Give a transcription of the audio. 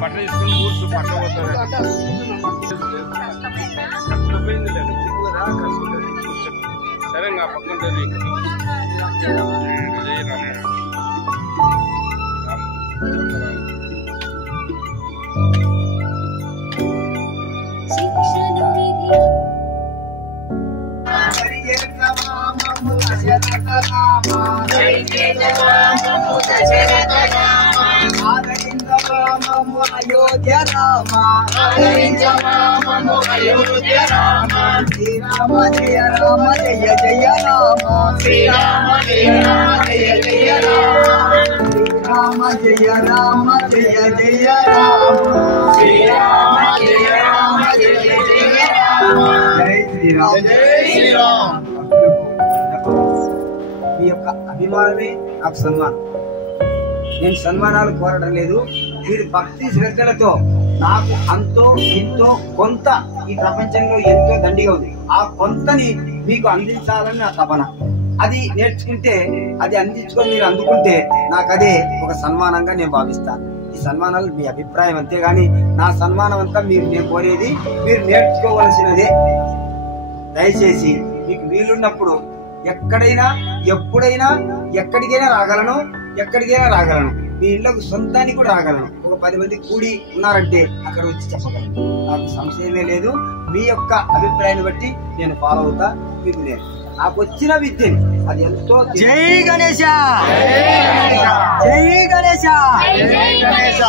బట్టలు తీసుకుని ఊర్చు పట్ల పోతుంది కష్టపోయింది లేదు దిగురా కష్టపోతుంది కూర్చోండి సరే ఇంకా పక్కన అయోధ్య రామ అయోధ్య రామ శ్రీరామ జయ రామ జయ జయ రామ శ్రీరామ జయ రామ జయ జయ రామ శ్రీరామ జయ రామ జయ జయ రామ శ్రీరామ జయ రామ జయ జయ రామ జై శ్రీరామ జై శ్రీరామ్. మీ యొక్క అభిమానమే నాకు సన్మానం. నేను సన్మానాలు కోరడం లేదు. మీరు భక్తి శ్రద్ధలతో నాకు అంతో ఇంతో కొంత ఈ ప్రపంచంలో ఎంతో దండిగా ఉంది, ఆ కొంతని మీకు అందించాలని నా తపన. అది నేర్చుకుంటే, అది అందించుకొని మీరు అందుకుంటే నాకు అదే ఒక సన్మానంగా నేను భావిస్తాను. ఈ సన్మానాలు మీ అభిప్రాయం, అంతేగాని నా సన్మానం అంతా మీరు నేను కోరేది మీరు నేర్చుకోవలసినదే. దయచేసి మీకు వీలున్నప్పుడు ఎక్కడైనా ఎప్పుడైనా ఎక్కడికైనా రాగలను, ఎక్కడికైనా రాగలను. మీ ఇళ్లకు సొంతానికి కూడా రాగలను. ఒక 10 మంది కూడి ఉన్నారంటే అక్కడ వచ్చి చెప్పగలను. నాకు సంశయమే లేదు. మీ యొక్క అభిప్రాయాన్ని బట్టి నేను ఫాలో అవుతా. మీకు నేను నాకు వచ్చిన విద్యని అది ఎంతో. జై గణేశ, జై గణేశ, జై గణేశ.